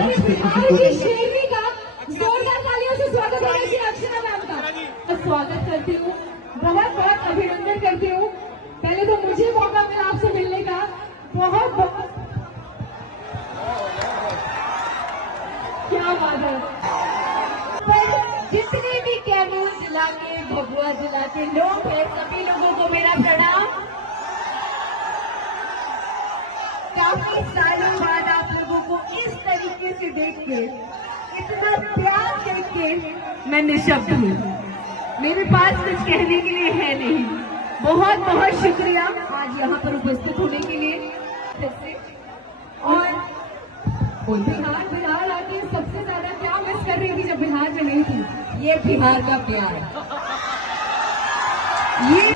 मंच पे किसी को नहीं। जोरदार तालियों से स्वागत होना चाहिए अर्चना मैम का। स्वागत करती हूँ, बहुत बहुत अभिनंदन करती हूँ। पहले तो मुझे मौका मिला आपसे मिलने का, बहुत बहुत क्या बात है। पर जितने भी कैमूर जिला के, भभुआ जिला के लोग हैं, सभी लोगों को मेरा प्रणाम। काफी सालों बाद आप लोगों को इस तरीके से देख के, इतना प्यार देख के मैं निशब्द हूँ। मेरे पास कुछ कहने के लिए है नहीं। बहुत बहुत शुक्रिया आज यहाँ पर उपस्थित होने के लिए फिर से। और बिहार आके सबसे ज्यादा क्या मिस कर रही थी जब बिहार में नहीं थी? ये बिहार का प्यार, ये